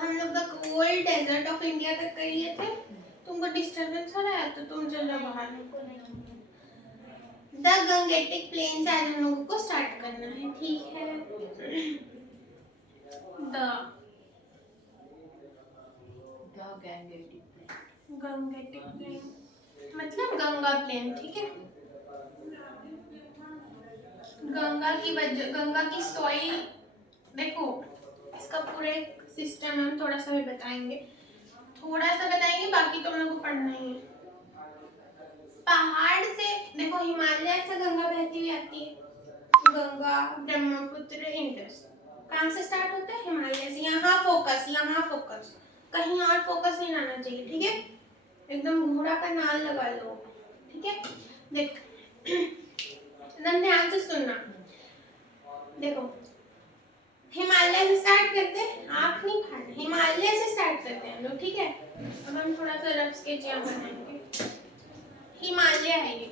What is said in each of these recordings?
हम लोग the cold desert of India तक कर लिए थे। तुमको डिस्टर्बेंस हो रहा है तो तुम चलो बाहर। द गंगेटिक प्लेन से आज हम लोगों को स्टार्ट करना है, ठीक है। द गंगेटिक प्लेन मतलब गंगा प्लेन, ठीक है। गंगा की सॉइल देखो, इसका पूरा एक सिस्टम हम थोड़ा सा भी बताएंगे, बाकी तो हम लोग को पढ़ना ही है। पहाड़ से देखो, हिमालय से गंगा बहती हुई आती है। गंगा, ब्रह्मपुत्र, इंडस कहाँ से स्टार्ट होता है? हिमालय से। यहाँ फोकस, कहीं और फोकस नहीं आना चाहिए, ठीक है। एकदम घोड़ा का नाल लगा लो, ठीक है। देख एकदम ध्यान से सुनना। देखो, हिमालय से स्टार्ट करते हैं, आँख नहीं फाड़ना, हिमालय से स्टार्ट करते हैं हम लोग, ठीक है। अब हम थोड़ा सा रफ स्केच यहाँ बनाएंगे। हिमालय है ये,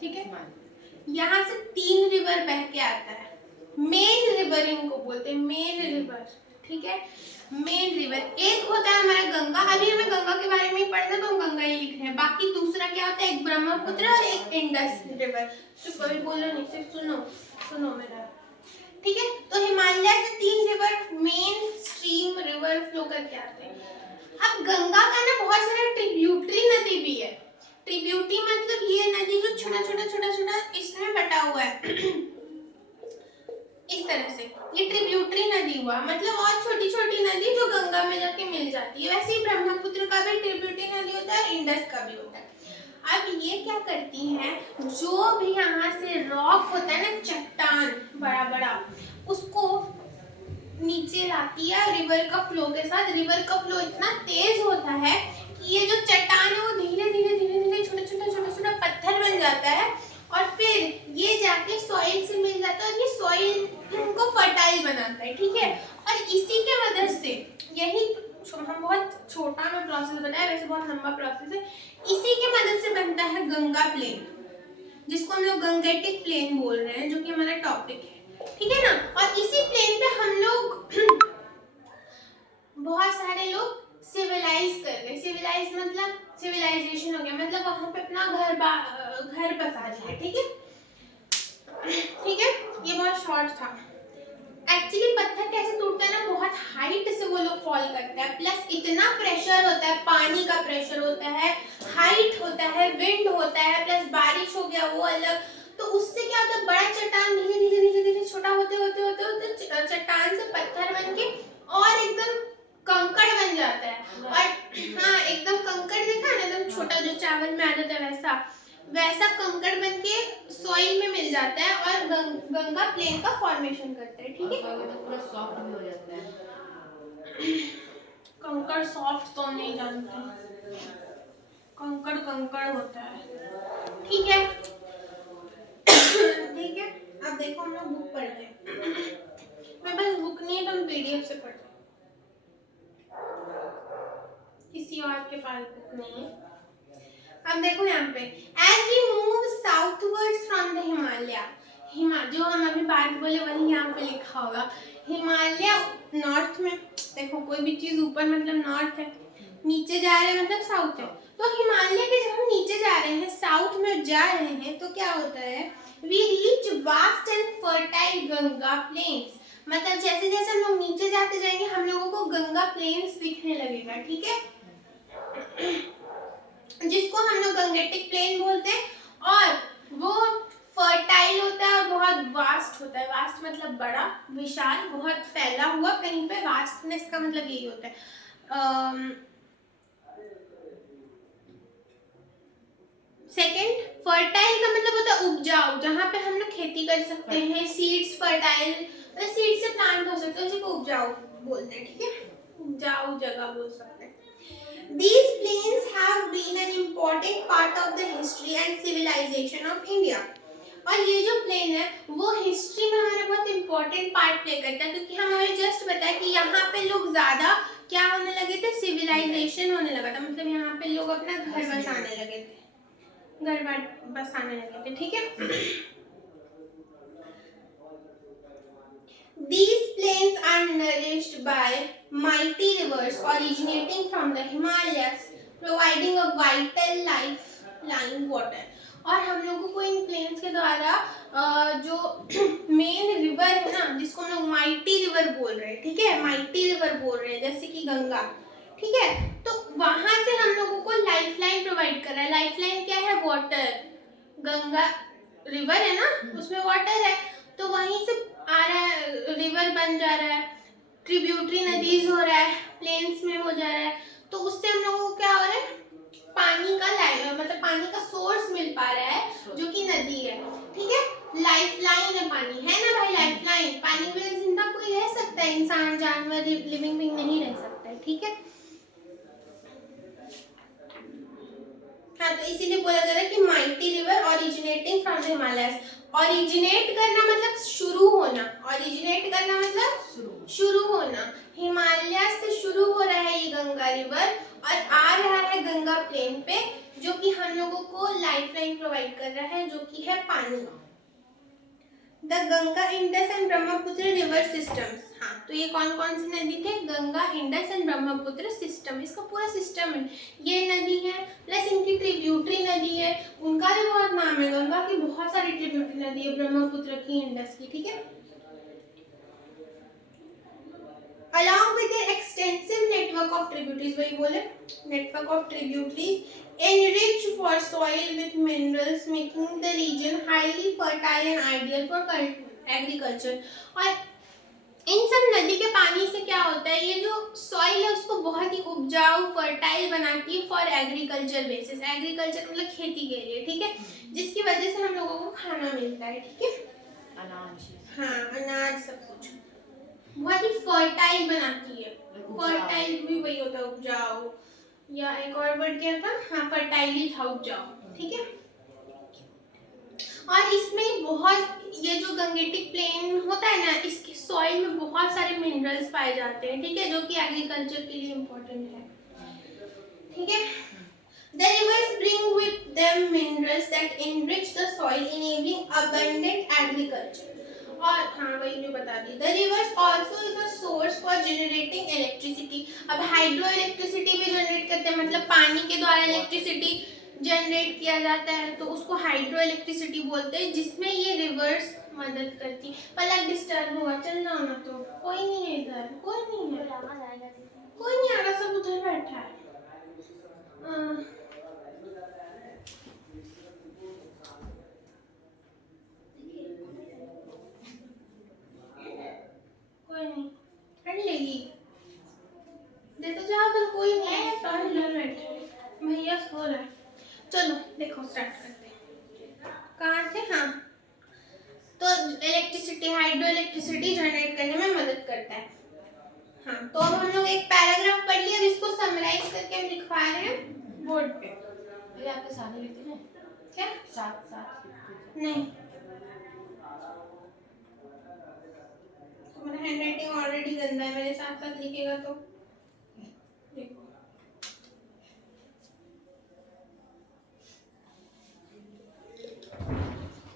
ठीक है। यहाँ से 3 रिवर बह के आता है। मेन रिवर इनको बोलते हैं, मेन रिवर, ठीक है। मेन रिवर एक होता है हमारा गंगा, अभी हमें गंगा के बारे में ही पढ़ना तो हम गंगा ही लिख रहे हैं। बाकी दूसरा क्या होता है, एक ब्रह्मपुत्र और एक इंडस रिवर। तो कभी बोलो नहीं, सिर्फ सुनो मेरा, ठीक है। तो हिमालय से 3 river main stream river flow करके आते हैं। अब गंगा का ना बहुत सारा ट्रिब्यूटरी नदी भी है। ट्रिब्यूटरी मतलब ये नदी जो छोटा इसमें बटा हुआ है इस तरह से, ये ट्रिब्यूटरी नदी हुआ, मतलब और छोटी नदी जो गंगा में जाके मिल जाती है। वैसे ही ब्रह्मपुत्र का भी ट्रिब्यूटरी नदी होता है, इंडस का भी होता है। अब ये क्या करती हैं, जो भी यहाँ से रॉक होता है ना, चट्टान बड़ा उसको नीचे लाती है रिवर का फ्लो के साथ। रिवर का फ्लो इतना तेज होता है कि ये जो चट्टान है वो धीरे धीरे छोटा पत्थर बन जाता है, और फिर ये जाके सॉइल से मिल जाता है, और ये सॉइल को फर्टाइल बनाता है, ठीक है। और इसी के मदद से, यही हम बहुत छोटा में प्रोसेस बनाया, वैसे बहुत लंबा प्रोसेस है। इसी के मदद से बनता है गंगा प्लेन, जिसको हम लोग गंगेटिक प्लेन बोल रहे हैं, जो कि हमारा टॉपिक है, ठीक है ना। और इसी प्लेन पे हम लोग बहुत सारे लोग सिविलाइज कर गए। सिविलाइज मतलब सिविलाइजेशन हो गया, मतलब वहां पे अपना घर बसा लिया, ठीक है। ये बहुत शॉर्ट था। एक्चुअली पत्थर कैसे टूटता है ना, बहुत हाइट से वो लोग फॉल करते हैं, प्लस इतना प्रेशर होता है, पानी का प्रेशर होता है, हाइट होता है, विंड होता है, प्लस बारिश हो गया वो अलग। तो उससे क्या होता है, बड़ा चट्टान धीरे धीरे छोटा होते चट्टान से पत्थर बन के और एकदम कंकड़ बन जाता है। और हाँ, एकदम कंकड़ देखा ना, एकदम छोटा जो चावल में आ जाता है वैसा कंकड़ बन के सॉइल में मिल जाता है और गंगा प्लेन का फॉर्मेशन करता है, ठीक है। पूरा सॉफ्ट भी हो जाता है। कंकड़ सॉफ्ट तो नहीं जानते, कंकड़ होता है, ठीक है। ठीक है, अब देखो हम लोग बुक पढ़ते हैं। मेरे पास बुक नहीं है तो हम पीडीएफ से पढ़ते हैं, किसी और के पास बुक नहीं है। अब देखो यहाँ पे, as we move southwards from the Himalaya, जो हम अभी बात बोले वही यहाँ पे लिखा होगा। हिमालय नॉर्थ में, देखो कोई भी चीज ऊपर मतलब नॉर्थ है, नीचे जा रहे हैं मतलब साउथ है। तो हिमालय के जब हम नीचे जा रहे हैं, साउथ में जा रहे हैं, तो क्या होता है, we reach vast and fertile Ganga plains. मतलब जैसे जैसे हम लोग नीचे जाते जाएंगे, हम लोगों को गंगा प्लेन्स दिखने लगेगा, ठीक है, जिसको हम लोग गंगेटिक प्लेन बोलते हैं। और वो फर्टाइल होता है और बहुत वास्ट होता है। वास्ट मतलब बड़ा, विशाल, बहुत फैला हुआ। कहीं पे वास्टनेस का मतलब यही होता है। फर्टाइल का मतलब होता है उपजाऊ, जहाँ पे हम लोग खेती कर सकते हैं। सीड्स फर्टाइल, मतलब सीड से प्लांट हो सकते हैं, उसी को उपजाऊ बोलते हैं, ठीक है, उपजाऊ जगह बोल सकते हैं। These plains have been an important part of the history and civilization of India. और ये जो प्लेन है वो हिस्ट्री में हमारा बहुत इंपॉर्टेंट पार्ट प्ले करता है, क्योंकि हमें जस्ट पता है कि यहाँ पे लोग ज्यादा क्या होने लगे थे, सिविलाइजेशन होने लगा था, मतलब यहाँ पे लोग अपना घर बसाने लगे थे, घर बसाने लगे थे, ठीक है। These plains are nourished by mighty rivers originating from the Himalayas, providing a vital lifeline water. और हम लोगों को इन प्लेन्स के द्वारा जो मेन रिवर है ना, जिसको हम लोग माइटी रिवर बोल रहे हैं, ठीक है, माइटी रिवर बोल रहे हैं, जैसे कि गंगा, ठीक है, तो वहां से हम लोगों को लाइफलाइन प्रोवाइड कर रहा है। लाइफलाइन क्या है, वाटर, गंगा रिवर है ना, उसमें वाटर है, तो वहीं से आ रहा है, रिवर बन जा रहा है, ट्रिब्यूटरी नदीज हो रहा है, प्लेन्स में हो जा रहा है, तो उससे हम लोगों को क्या हो रहा है, पानी का मतलब पानी का सोर्स मिल पा रहा है, जो कि नदी है, ठीक है। लाइफलाइन है पानी, है ना भाई, लाइफलाइन, पानी में जिंदा कोई रह सकता है, इंसान, जानवर, लिविंग बीइंग नहीं रह सकता है, ठीक है। हाँ, तो इसीलिए बोला जा रहा है कि mighty river originating from the Himalayas. Originate करना मतलब शुरू होना, ओरिजिनेट करना मतलब शुरू होना, हिमालय से शुरू हो रहा है ये गंगा रिवर और आ रहा है गंगा प्लेन पे, जो कि हम लोगों को लाइफलाइन प्रोवाइड कर रहा है, जो कि है पानी। The Ganga, Indus and Brahmaputra river systems. हाँ, तो ये कौन कौन सी नदी थे, Ganga, Indus and Brahmaputra system, इसका पूरा सिस्टम है, ये नदी है, प्लस इनकी ट्रिब्यूटरी नदी है, उनका भी बहुत नाम है, गंगा की बहुत सारी ट्रिब्यूटरी नदी है, ब्रह्मपुत्र की, इंडस की, ठीक है। Along with their extensive network of tributaries, वही बोले, network of tributaries enrich for soil with minerals, making the region highly fertile and ideal for agriculture. और इन सब नदी के पानी से क्या होता है, ये जो सॉइल है उसको बहुत ही उपजाऊ, फर्टाइल बनाती है फॉर एग्रीकल्चर बेसिस, एग्रीकल्चर मतलब खेती के लिए, ठीक है, जिसकी वजह से हम लोगों को खाना मिलता है, ठीक है, अनाज, हाँ अनाज, सब कुछ बहुत ही फर्टाइल बनाती है। फर्टाइल भी वही होता है, उपजाऊ, या एक और वर्ड क्या था, हाँ फर्टाइल ही था, उपजाऊ, ठीक है। और इसमें बहुत, ये जो गंगेटिक प्लेन होता है ना, इसके सॉइल में बहुत सारे मिनरल्स पाए जाते हैं, ठीक है, जो कि एग्रीकल्चर के लिए इम्पोर्टेंट है, ठीक है। The rivers bring with them minerals that enrich the soil, enabling abundant agriculture. और हाँ वही जो बता दी, the rivers also is a source for generating electricity. अब हाइड्रो इलेक्ट्रिसिटी भी जनरेट करते हैं, मतलब पानी के द्वारा इलेक्ट्रिसिटी जनरेट किया जाता है, तो उसको हाइड्रो इलेक्ट्रिसिटी बोलते हैं, जिसमें ये रिवर्स मदद करती है। पलक डिस्टर्ब हुआ, चल जाओ ना, तो कोई नहीं है इधर, कोई नहीं है, कोई नहीं आ रहा, सब उधर बैठा है। कोई नहीं, पढ़ लेगी, दे तो जाओ, तो कोई नहीं है, पढ़ ले, बैठे भैया सो रहा है। चलो देखो स्टार्ट करते हैं, कहाँ थे, हाँ, तो इलेक्ट्रिसिटी, हाइड्रो इलेक्ट्रिसिटी जनरेट करने में मदद करता है। हाँ, तो अब हम लोग एक पैराग्राफ पढ़ लिया, अब इसको समराइज करके हम लिखवा रहे हैं बोर्ड पे। ये आपके साथ लिखते हैं क्या, साथ साथ नहीं, मेरा हैंडराइटिंग ऑलरेडी गंदा है, मेरे साथ साथ लिखेगा तो देखो।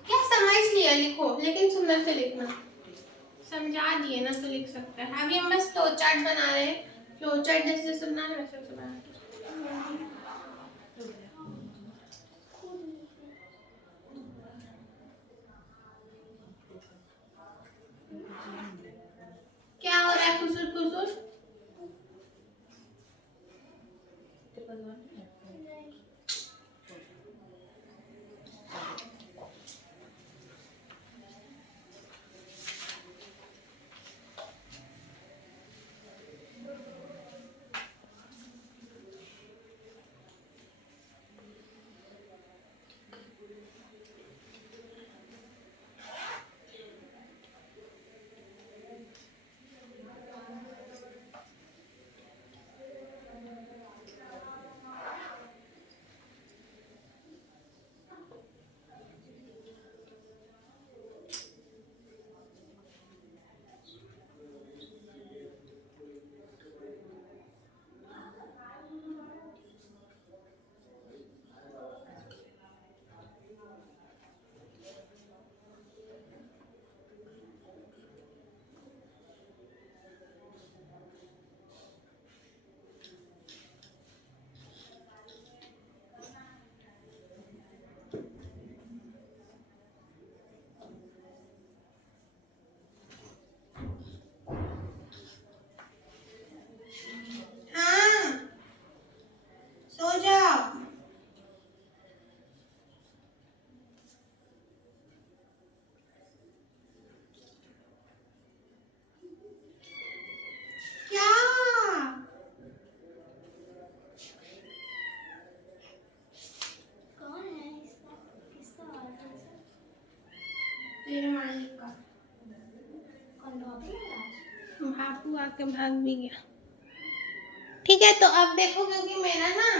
क्या समझ लिया लिखो, लेकिन सुंदर से लिखना, समझा दिए ना तो लिख सकते हैं। अभी हम बस फ्लो चार्ट बना रहे हैं, फ्लो चार्ट जैसे सुनना है वैसे सुना है। क्या हो रहा है, फुसुर फुसुर, के भाग भी गया। ठीक है, तो अब देखो, क्योंकि मेरा ना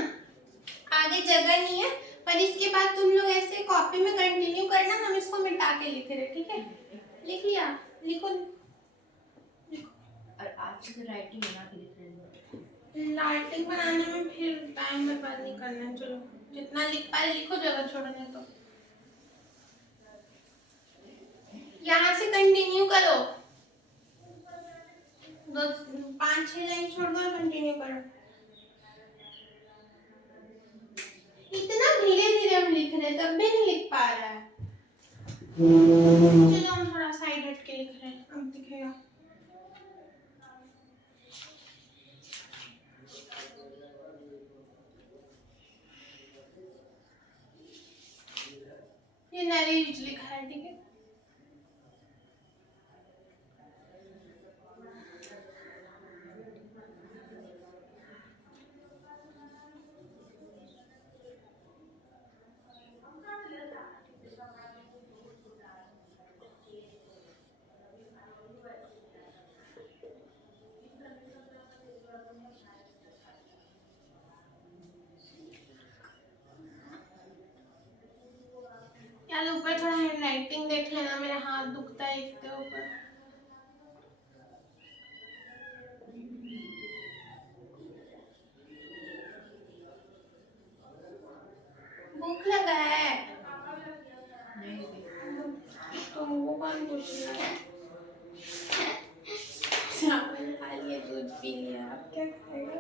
आगे जगह नहीं है, पर इसके बाद तुम लोग ऐसे कॉपी में कंटिन्यू करना, हम इसको मिटा के लिख रहे, ठीक है? लिख लिया? लिखो लिखो। और आज से राइटिंग बना के लिख रहे हैं। राइटिंग बनाने में फिर टाइम बर्बाद नहीं करना है। चलो जितना लिख पाए लिखो, जगह छोड़ने तो। यहाँ से कंटिन्यू करो, 5-6 लाइन छोड़ दो, कंटिन्यू करो। इतना धीरे धीरे हम लिख रहे हैं, तब भी नहीं लिख पा रहा है। चलो हम थोड़ा साइड हट के लिख रहे हैं, अब दिखेगा। ये नरेश लिखा है, ठीक है? यार ऊपर थोड़ा हैंड राइटिंग देख लेना, मेरा हाथ दुखता है इसके ऊपर। भूख लगा है? नहीं तुमको कौन पूछ रहा है? चावल खा लिया, दूध पी लिया, अब क्या खाएगा?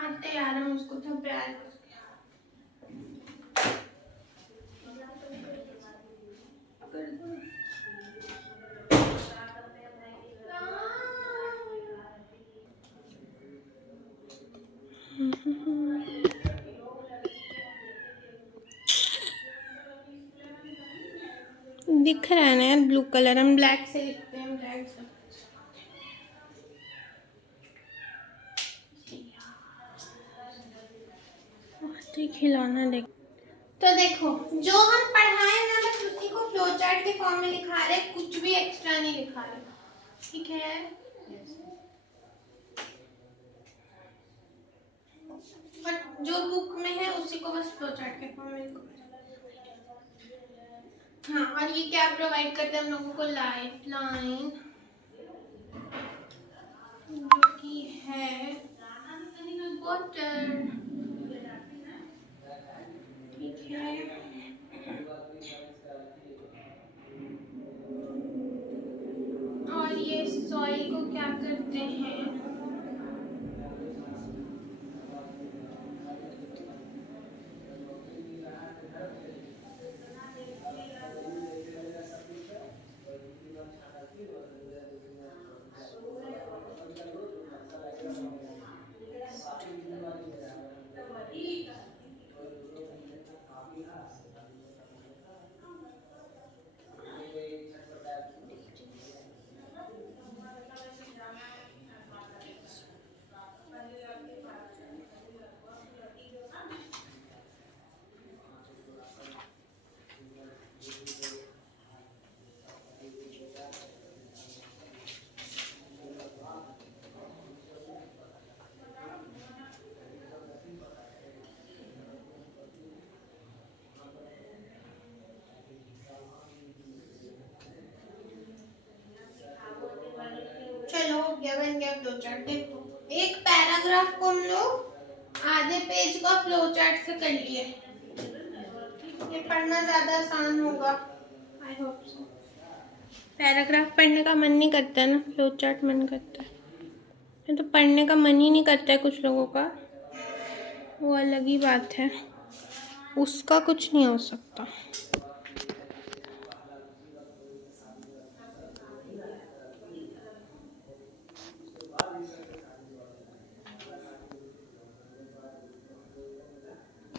आते यार, हम उसको था प्यार कर दो। दिख रहा है ना यार ब्लू कलर, हम ब्लैक से लिखते हैं, ब्लैक से। तो खिलौना देख, तो देखो जो हम पढ़ाए ना बस उसी को फ्लो चार्ट के फॉर्म में लिखा रहे, कुछ भी एक्स्ट्रा नहीं लिखा रहे, ठीक है? बट जो बुक में है उसी को बस फ्लो चार्ट के फॉर्म में लिखो। हाँ, और ये क्या प्रोवाइड करते हैं हम लोगों को? लाइफ लाइन, जो कि है वाटर, ठीक है? और ये सॉइल को क्या करते हैं? चलो हो गया, बन गया फ्लो चार्ट। देखो एक पैराग्राफ को हम लोग आधे पेज का फ्लो चार्ट से कर लिए, ये पढ़ना ज्यादा आसान होगा, आई होप सो। पैराग्राफ पढ़ने का मन नहीं करता है ना, फ्लो चार्ट मन करता है। ये तो पढ़ने का मन ही नहीं करता है कुछ लोगों का, वो अलग ही बात है, उसका कुछ नहीं हो सकता।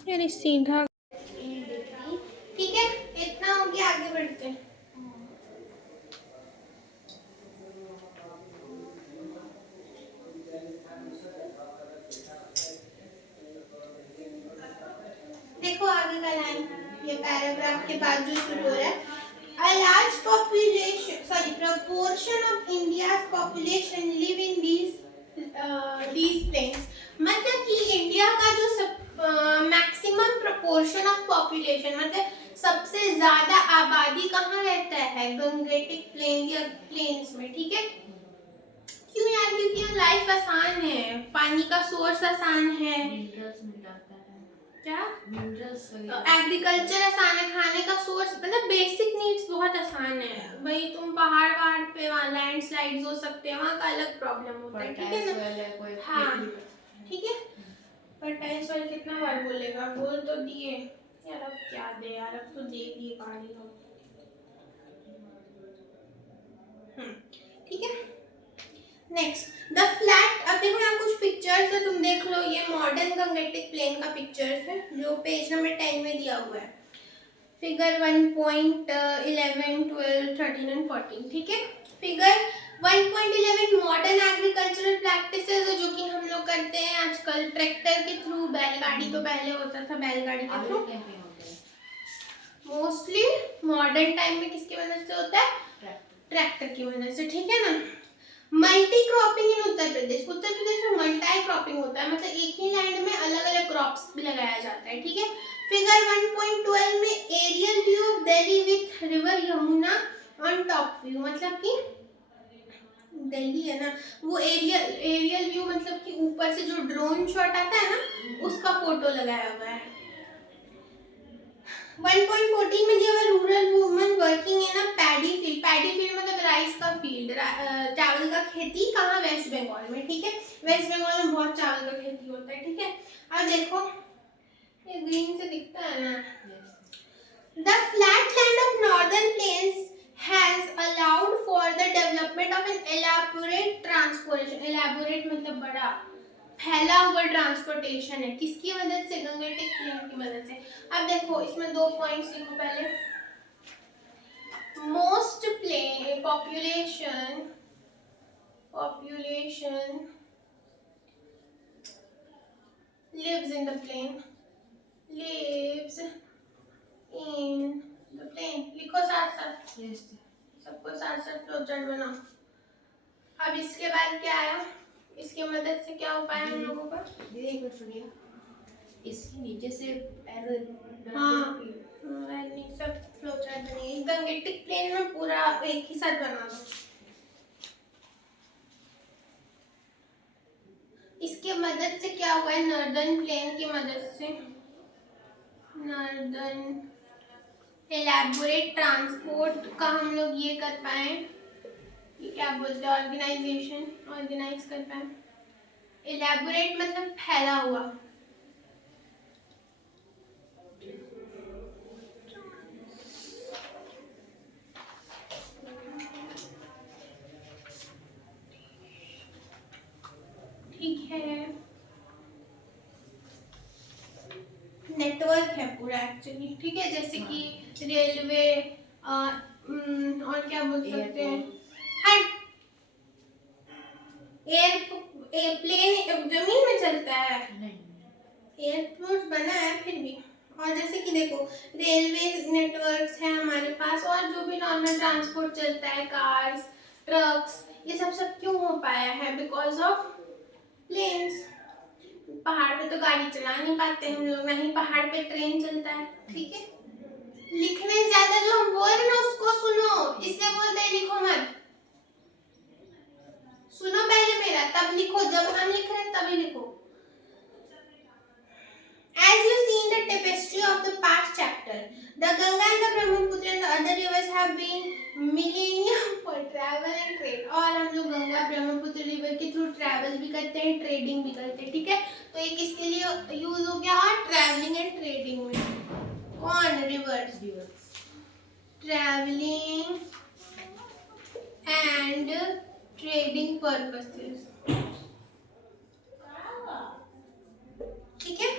यार सीधा, ठीक है? इतना हो गया, आगे बढ़ते हैं। देखो आगे का लाइन बाद जो इसमें बोल रहा है, a large population, sorry, proportion of India's population live in these plains. मतलब कि इंडिया का जो मैक्सिमम प्रोपोर्शन ऑफ पॉपुलेशन, मतलब सबसे ज्यादा आबादी कहाँ रहता है, गंगेटिक प्लेन्स या प्लेन्स में, ठीक है। क्यों यार, क्योंकि यहाँ लाइफ आसान है, पानी का सोर्स आसान है, मिनरल्स मिल जाता है, क्या मिनरल्स एग्रीकल्चर आसान है, खाने का सोर्स, मतलब बेसिक नीड्स बहुत आसान है। वही तुम पहाड़ वहाड़ पे वहाँ लैंडस्लाइड्स हो सकते हैं, वहाँ का अलग प्रॉब्लम होता है, ठीक है ना। हाँ ठीक है, फर्टाइल सॉइल कितना बार बोलेगा, बोल तो दिए यार, अब क्या दे यार, अब तो दे दिए पानी को। ठीक है, नेक्स्ट द फ्लैट। अब देखो यहाँ कुछ पिक्चर्स है, तुम देख लो, ये मॉडर्न गंगेटिक प्लेन का पिक्चर्स है जो पेज नंबर 10 में दिया हुआ है, फिगर 1.11, 12, 13 एंड 14, ठीक है। फिगर 1.11 मॉडर्न एग्रीकल्चरल प्रैक्टिसेस है जो कि हम लोग करते हैं आजकल ट्रैक्टर के थ्रू, बैलगाड़ी तो पहले होता था, बैलगाड़ी के थ्रू मोस्टली, मॉडर्न टाइम में किसकी मदद से होता है, ट्रैक्टर की मदद से, ठीक है ना। मल्टी क्रॉपिंग इन उत्तर प्रदेश, उत्तर प्रदेश में मल्टी क्रॉपिंग होता है, मतलब एक ही लैंड में अलग अलग क्रॉप्स भी लगाया जाता है, ठीक है। फिगर 1.12 में aerial view of Delhi with river Yamuna on top view, मतलब कि दिल्ली है ना, वो एरियल व्यू मतलब कि ऊपर से जो ड्रोन शॉट आता है ना, उसका फोटो लगाया हुआ है। 1.14 में दिया हुआ rural woman working in a paddy field, paddy field मतलब राइस का फील्ड, चावल का खेती, कहाँ, वेस्ट बंगाल में, ठीक है। वेस्ट बंगाल में बहुत चावल का खेती होता है, ठीक है। अब देखो ये ग्रीन से दिखता है ना, the flat land of northern plains has allowed for the development of an elaborate transportation, elaborate मतलब बड़ा, फैला हुआ ट्रांसपोर्टेशन है, किसकी मदद से, गंगेटिक प्लेन की मदद से। अब देखो इसमें दो पॉइंट्स लिखो पहले, most plain population lives in the plain, lives in the plain, लिखो साथ साथ, सबको साथ साथ फ्लोचार्ट बनाओ। अब इसके बाद क्या आया, इसकी मदद से क्या उपाय हम लोगों का, एक मिनट सुनिए, इसके नीचे से एरो, हाँ सब फ्लोचार्ट बनिए, गंगेटिक प्लेन में पूरा एक ही साथ बना दो। इसके मदद से क्या हुआ है, नॉर्दर्न प्लेन की मदद से, नॉर्दर्न एलैबोरेट ट्रांसपोर्ट का हम लोग ये कर पाए, ये क्या बोलते हैं, ऑर्गेनाइज कर पाए। एलैबोरेट मतलब फैला हुआ, ठीक है, नेटवर्क है पूरा एक्चुअली, ठीक है, जैसे कि रेलवे और क्या बोल सकते हैं, एयरप्लेन जमीन में चलता है, एयरपोर्ट बना है फिर भी, और जैसे कि देखो रेलवे नेटवर्क्स है हमारे पास, और जो भी नॉर्मल ट्रांसपोर्ट चलता है, कार्स, ट्रक्स, ये सब क्यों हो पाया है, बिकॉज ऑफ प्लेन्स। पहाड़ पे तो गाड़ी चला नहीं पाते हम लोग, नहीं पहाड़ पे ट्रेन चलता है, ठीक है। लिखने से ज्यादा जो हम बोल रहे हैं ना उसको सुनो, इससे बोलते हैं लिखो मत, सुनो पहले मेरा तब लिखो, जब हम लिख रहे हैं तभी लिखो। As you see in the tapestry of the past chapter, the Ganga and the Brahmaputra and the other rivers have been millennium for travel and trade. और हम लोग गंगा ब्रह्मपुत्र रिवर के थ्रू ट्रैवल भी करते हैं, ट्रेडिंग भी करते हैं, ठीक है। तो ये किसके लिए यूज हो गया, और ट्रैवलिंग एंड ट्रेडिंग में, कौन, reverse, travelling and trading purposes, ठीक है।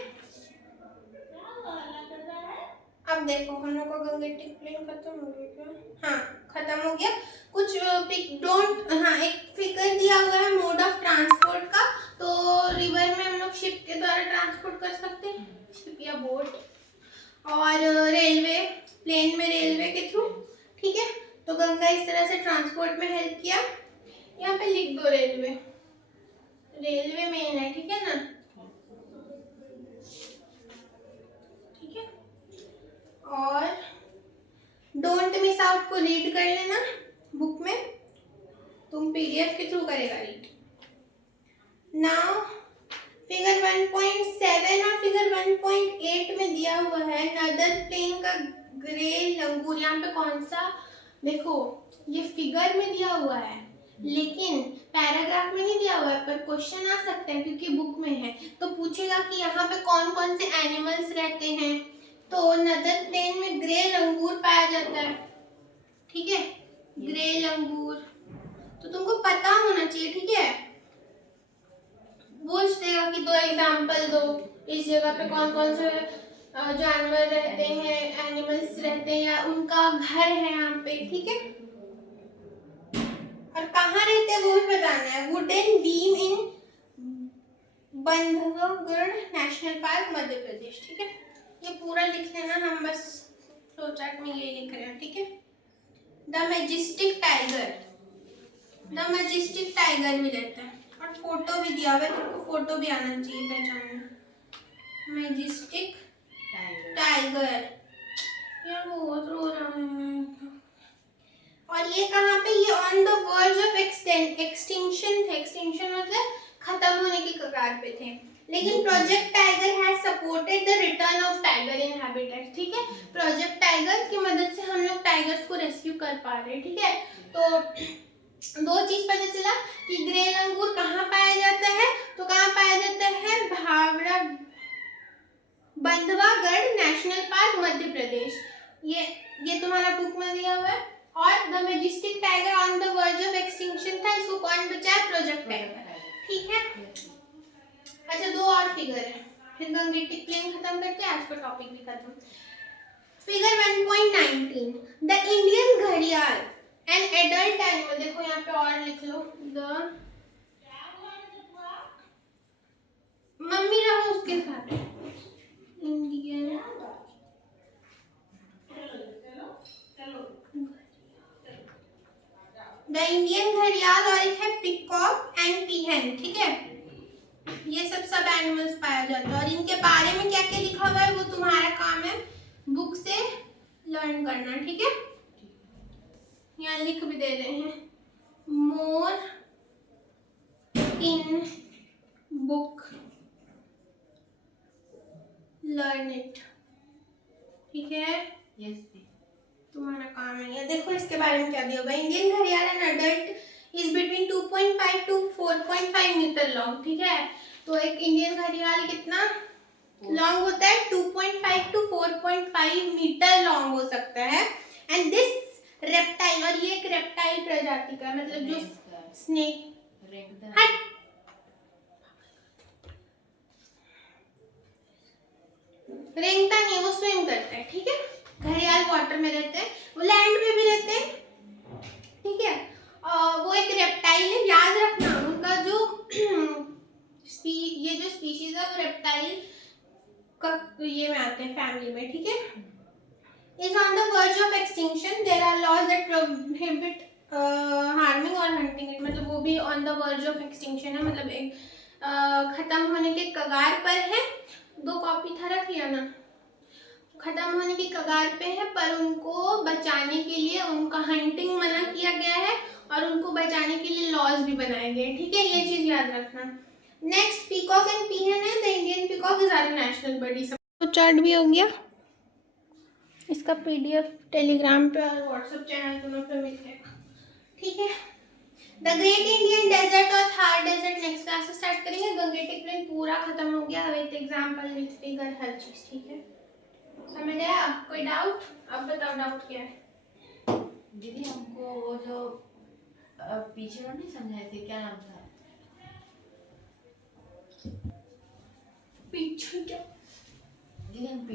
अब देखो हम लोग का गंगेटिक प्लेन खत्म हो गया क्या, हाँ खत्म हो गया। कुछ एक फिगर दिया हुआ है मोड ऑफ ट्रांसपोर्ट का, तो रिवर में हम लोग शिप के द्वारा ट्रांसपोर्ट कर सकते हैं, शिप या बोट, और रेलवे प्लेन में रेलवे के थ्रू, ठीक है। तो गंगा इस तरह से ट्रांसपोर्ट में हेल्प किया। यहाँ पे लिख दो रेलवे, रेलवे मेन है, ठीक है ना, ठीक है। और डोंट मिस आउट को रीड कर लेना बुक में, तुम पीडीएफ के थ्रू करेगा रीड। नाउ फिगर 1.7 और फिगर 1.8 में दिया हुआ है नदर प्लेन का ग्रे लंगूर। यहाँ पे कौन सा, देखो ये फिगर में दिया हुआ है लेकिन पैराग्राफ में नहीं दिया हुआ है, पर क्वेश्चन आ सकता है क्योंकि बुक में है। तो पूछेगा कि यहाँ पे कौन कौन से एनिमल्स रहते हैं, तो नदर प्लेन में ग्रे लंगूर पाया जाता है, ठीक है, ग्रे लंगूर। तो तुमको पता होना चाहिए, ठीक है। पूछ देगा कि दो एग्जांपल दो, इस जगह पे कौन कौन से जानवर रहते हैं, एनिमल्स रहते हैं, या उनका घर है यहाँ पे, ठीक है। और कहाँ रहते हैं वो भी बताना है। वुडन बीम इन बंधवगढ़ नेशनल पार्क मध्य प्रदेश, ठीक है। ये पूरा लिख लेना, हम बस फ्लो चार्ट में ये लिख रहे हैं, ठीक है। The majestic tiger, the majestic tiger भी रहता है, और फोटो भी दिया हुआ है, तुमको फोटो भी आना चाहिए पहचानना। मैजेस्टिक टाइगर, यार वो बहुत रो रहा है। और ये कहाँ पे, ये on the verge of extinction थे, एक्सटिंक्शन मतलब खत्म होने की कगार पे थे, लेकिन project tiger has supported the return of tiger in habitat, ठीक है। प्रोजेक्ट टाइगर की मदद से हम लोग टाइगर्स को रेस्क्यू कर पा रहे हैं, ठीक है। तो दो चीज पता चला कि ग्रे लंगूर कहाँ पाया जाता है, तो कहाँ पाया जाता है, भावरा बंधवागढ़ नेशनल पार्क मध्य प्रदेश। ये तुम्हारा बुक में दिया हुआ है। और the majestic tiger on the verge of extinction था, इसको कौन बचाया, प्रोजेक्ट टाइगर, ठीक है। अच्छा दो और फिगर है, फिर गंगेटिक प्लेन खत्म करते हैं, आज का टॉपिक भी खत्म। फिगर 1.19 द इंडियन घड़ियाल एन एडल्ट एनिमल, देखो यहाँ पे और लिख लो, द मम्मी रहो उसके साथ, इंडियन द इंडियन घड़ियाल, और एक है पिकॉक एंड पीहन, ठीक है। ये सब एनिमल्स पाया जाता है, और इनके बारे में क्या क्या लिखा हुआ है वो तुम्हारा काम है बुक से लर्न करना, ठीक है। यहाँ लिख भी दे रहे हैं, मोर इन बुक लर्न इट, ठीक है। यस, तुम्हारा काम है। ये देखो इसके बारे में क्या दिया हुआ है, इंडियन घड़ियाल an adult is between 2.5 to 4.5 metre long, ठीक है। तो एक इंडियन घड़ियाल कितना लॉन्ग होता है, 2.5 to 4.5 मीटर लॉन्ग हो सकता है। एंड दिस रेप्टाइल, और ये एक रेप्टाइल प्रजाति का, मतलब जो स्नेक, रेंगता नहीं, वो स्विम करता है, ठीक है। घड़ियाल वाटर में रहते हैं, वो लैंड में भी रहते हैं, ठीक है। वो एक रेप्टाइल है, याद रखना उनका जो ये जो स्पीशीज है वो रेप्टाइल का ये में आते हैं, फैमिली में, ठीक है। Is on the verge of extinction, there are laws that prohibit harming और हंटिंग इट, मतलब वो भी on the verge of extinction है, मतलब एक खत्म होने के कगार पर है। दो कॉपी था रख लिया ना, खत्म होने की कगार पे है, पर उनको बचाने के लिए उनका हंटिंग मना किया गया है, और उनको बचाने के लिए लॉज भी बनाए गए, ठीक है। ये चीज याद रखना। नेक्स्ट पीकॉक एंड पीहन है, the Indian peacock is our national bird. सब चार्ट भी हो गया, इसका पीडीएफ टेलीग्राम पे और व्हाट्सएप चैनल दोनों पे मिलेगा, ठीक है। द ग्रेट इंडियन डेजर्ट और थार डेजर्ट नेक्स्ट क्लास से स्टार्ट करेंगे। गंगेटिक प्लेन पूरा खत्म हो गया, विद एग्जांपल विद फिगर हर चीज, ठीक है। समझ आया, कोई डाउट? अब बताओ डाउट क्या है। दीदी हमको वो जो पीछे नहीं समझाए थे, क्या नाम था, पीछे क्या दीदी हम